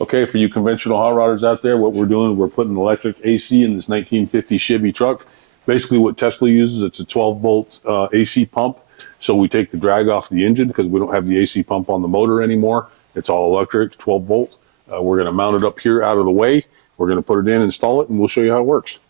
Okay, for you conventional hot rodders out there, what we're doing, we're putting electric AC in this 1950 Chevy truck. Basically what Tesla uses, it's a 12-volt AC pump. So we take the drag off the engine because we don't have the AC pump on the motor anymore. It's all electric, 12 volt. We're going to mount it up here out of the way. We're going to put it in, install it, and we'll show you how it works.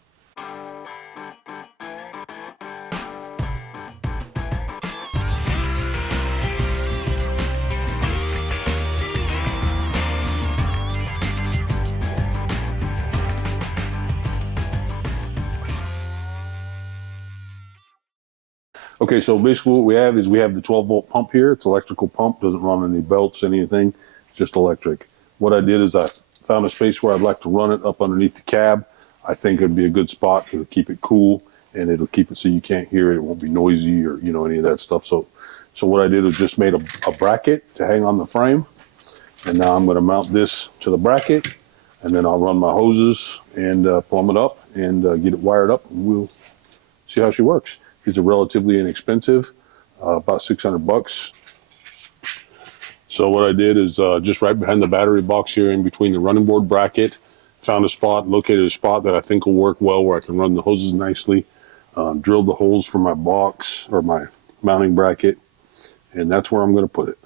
Okay, so basically what we have is we have the 12-volt pump here. It's electrical pump, doesn't run any belts, anything, it's just electric. What I did is I found a space where I'd like to run it up underneath the cab. I think it'd be a good spot to keep it cool, and it'll keep it so you can't hear it. It won't be noisy or any of that stuff. So what I did is just made a bracket to hang on the frame, and now I'm going to mount this to the bracket, and then I'll run my hoses and plumb it up and get it wired up, and we'll see how she works. These are relatively inexpensive, about 600 bucks. So what I did is just right behind the battery box here in between the running board bracket, found a spot, located a spot that I think will work well where I can run the hoses nicely, drilled the holes for my box or my mounting bracket, and that's where I'm going to put it.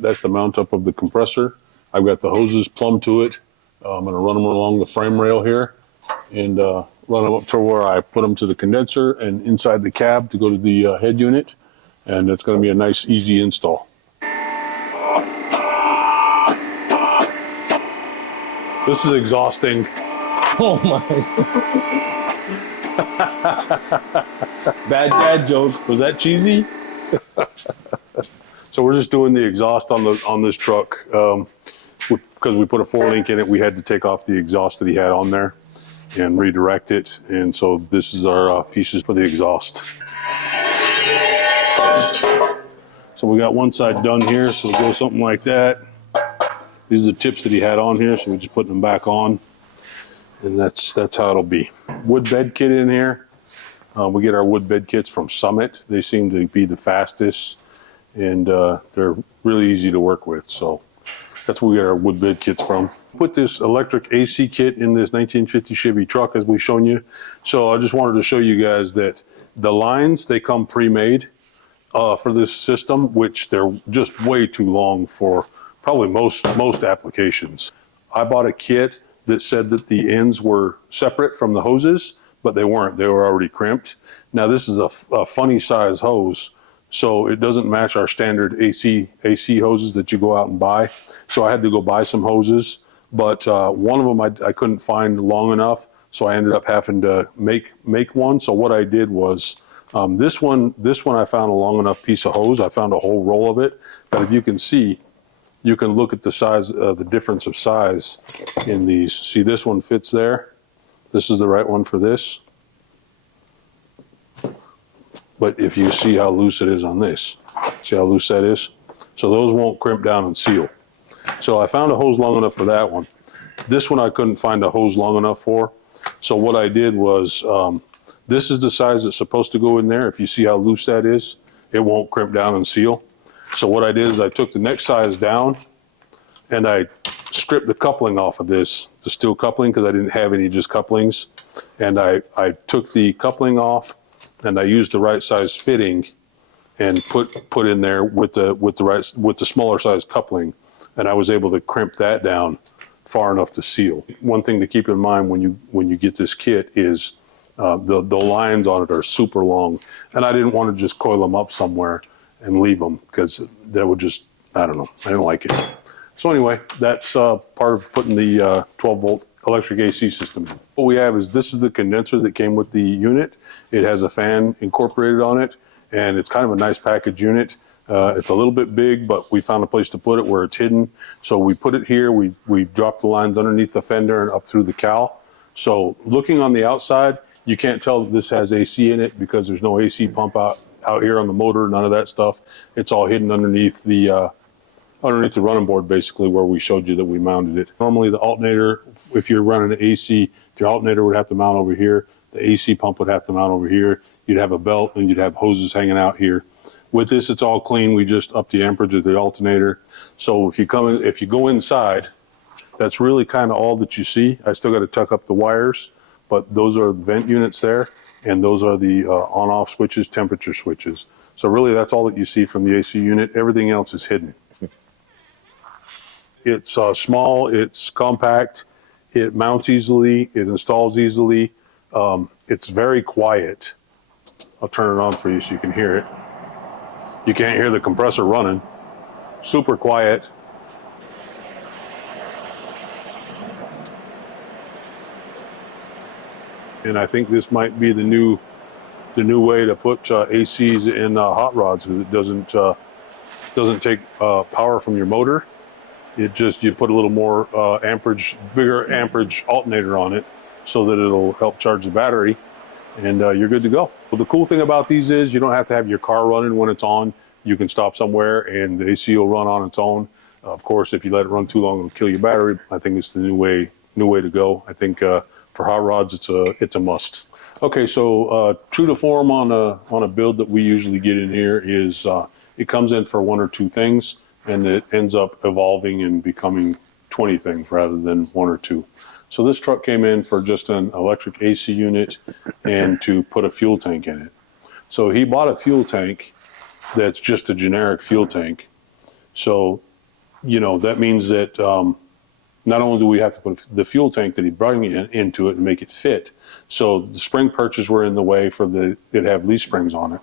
That's the mount up of the compressor. I've got the hoses plumbed to it. I'm going to run them along the frame rail here and run them up to where I put them to the condenser and inside the cab to go to the head unit. And it's going to be a nice, easy install. This is exhausting. Oh my. Bad dad joke. Was that cheesy? So we're just doing the exhaust on this truck. Because we put a 4-link in it, we had to take off the exhaust that he had on there and redirect it. And so this is our pieces for the exhaust. So we got one side done here, so we'll go something like that. These are the tips that he had on here, so we're just putting them back on. And that's how it'll be. Wood bed kit in here. We get our wood bed kits from Summit. They seem to be the fastest, and they're really easy to work with. So that's where we get our wood bed kits from. Put this electric AC kit in this 1950 Chevy truck as we've shown you. So I just wanted to show you guys that the lines, they come pre-made for this system, which they're just way too long for probably most applications. I bought a kit that said that the ends were separate from the hoses, but they weren't. They were already crimped. Now this is a funny size hose, so it doesn't match our standard AC hoses that you go out and buy. So I had to go buy some hoses, but one of them I couldn't find long enough, so I ended up having to make one. So what I did was this one I found a long enough piece of hose. I found a whole roll of it, but if you can see, you can look at the size, the difference of size in these. See, this one fits there. This is the right one for this. But if you see how loose it is on this, see how loose that is? So those won't crimp down and seal. So I found a hose long enough for that one. This one I couldn't find a hose long enough for. So what I did was, this is the size that's supposed to go in there. If you see how loose that is, it won't crimp down and seal. So what I did is I took the next size down and I stripped the coupling off of this, the steel coupling, because I didn't have any just couplings. And I took the coupling off and I used the right size fitting and put in there with the smaller size coupling, and I was able to crimp that down far enough to seal. One thing to keep in mind when you get this kit is the lines on it are super long, and I didn't want to just coil them up somewhere and leave them because that would just, I don't know, I didn't like it. So anyway, that's part of putting the 12-volt electric AC system in. What we have is this is the condenser that came with the unit. It has a fan incorporated on it, and it's kind of a nice package unit. It's a little bit big, but we found a place to put it where it's hidden. So we put it here. We dropped the lines underneath the fender and up through the cowl. So looking on the outside, you can't tell that this has AC in it because there's no AC pump out here on the motor, none of that stuff. It's all hidden underneath the running board, basically, where we showed you that we mounted it. Normally the alternator, if you're running an AC, the alternator would have to mount over here. The AC pump would have to mount over here. You'd have a belt and you'd have hoses hanging out here. With this, it's all clean. We just up the amperage of the alternator. So if you go inside, that's really kind of all that you see. I still got to tuck up the wires, but those are the vent units there, and those are the on-off switches, temperature switches. So really, that's all that you see from the AC unit. Everything else is hidden. It's small, it's compact, it mounts easily, it installs easily. It's very quiet. I'll turn it on for you so you can hear it. You can't hear the compressor running. Super quiet. And I think this might be the new way to put ACs in hot rods, because it doesn't take power from your motor. You put a little more bigger amperage alternator on it so that it'll help charge the battery, and you're good to go. Well, the cool thing about these is you don't have to have your car running when it's on. You can stop somewhere and the AC will run on its own. Of course, if you let it run too long, it'll kill your battery. I think it's the new way to go. I think for hot rods, it's a must. Okay, so true to form on a build that we usually get in here is it comes in for one or two things, and it ends up evolving and becoming 20 things rather than one or two. So this truck came in for just an electric AC unit and to put a fuel tank in it. So he bought a fuel tank that's just a generic fuel tank. So, that means that not only do we have to put the fuel tank that he brought into it and make it fit, so the spring perches were in the way for it have leaf springs on it.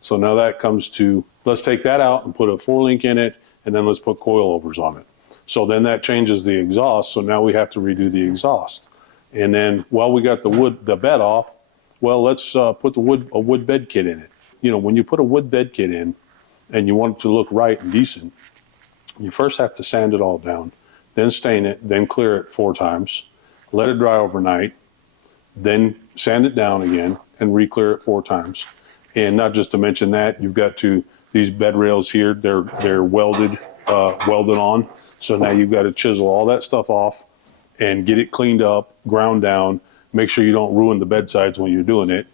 So now that comes to, let's take that out and put a 4-link in it, and then let's put coilovers on it. So then that changes the exhaust, so now we have to redo the exhaust. And then while we got the bed off, well, let's put a wood bed kit in it. When you put a wood bed kit in and you want it to look right and decent, you first have to sand it all down, then stain it, then clear it 4 times, let it dry overnight, then sand it down again and re-clear it 4 times. And not just to mention that, you've got these bed rails here, they're welded on. So now you've got to chisel all that stuff off and get it cleaned up, ground down, make sure you don't ruin the bed sides when you're doing it,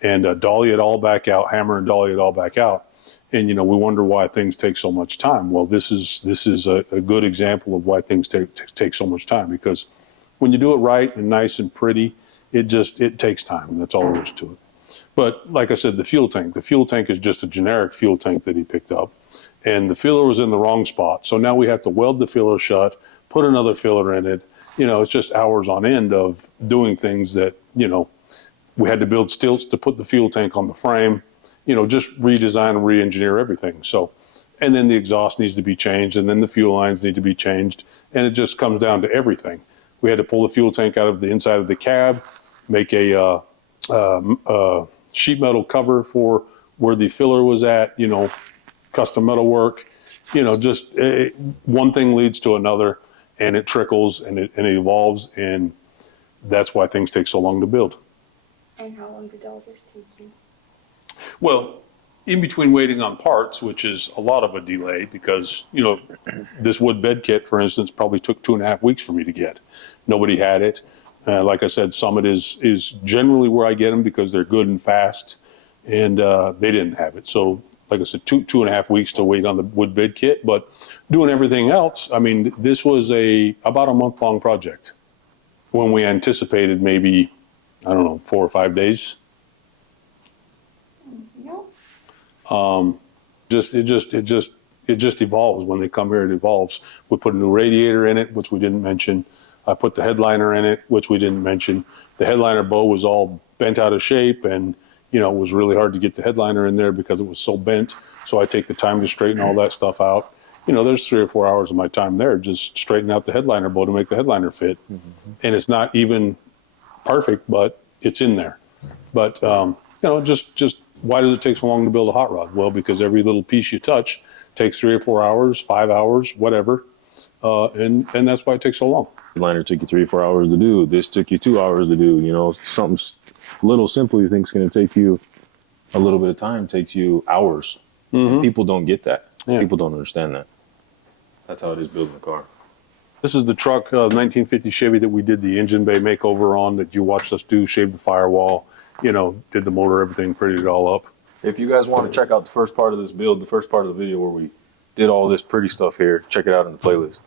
and dolly it all back out, hammer and dolly it all back out. And, we wonder why things take so much time. Well, this is a good example of why things take so much time, because when you do it right and nice and pretty, it takes time, and that's all there is to it. But like I said, the fuel tank is just a generic fuel tank that he picked up, and the filler was in the wrong spot. So now we have to weld the filler shut, put another filler in it. It's just hours on end of doing things that, we had to build stilts to put the fuel tank on the frame, just redesign and re-engineer everything. So, and then the exhaust needs to be changed, and then the fuel lines need to be changed, and it just comes down to everything. We had to pull the fuel tank out of the inside of the cab, make a sheet metal cover for where the filler was at, custom metal work, just one thing leads to another, and it trickles and it evolves, and that's why things take so long to build. And how long did all this take you? Well, in between waiting on parts, which is a lot of a delay, because, this wood bed kit, for instance, probably took 2.5 weeks for me to get. Nobody had it. Like I said, Summit is generally where I get them because they're good and fast, and they didn't have it. So, like I said, 2.5 weeks to wait on the wood bed kit. But doing everything else, this was about a month-long project when we anticipated maybe, 4 or 5 days. Anything else? It just evolves. When they come here, it evolves. We put a new radiator in it, which we didn't mention. I put the headliner in it, which we didn't mention. The headliner bow was all bent out of shape, and it was really hard to get the headliner in there because it was so bent. So I take the time to straighten all that stuff out. There's 3 or 4 hours of my time there just straightening out the headliner bow to make the headliner fit. Mm-hmm. And it's not even perfect, but it's in there. But just Why does it take so long to build a hot rod? Well, because every little piece you touch takes 3 or 4 hours, 5 hours, whatever, and that's why it takes so long. Liner took you 3 or 4 hours to do. This took you 2 hours to do. You know, something little simple you think is going to take you a little bit of time takes you hours. And people don't get that. Yeah. People don't understand that. That's how it is building a car. This is the truck, 1950 Chevy that we did the engine bay makeover on, that you watched us do, shaved the firewall, you know, did the motor, everything, prettied it all up. If you guys want to check out the first part of this build, the first part of the video where we did all this pretty stuff here, check it out in the playlist.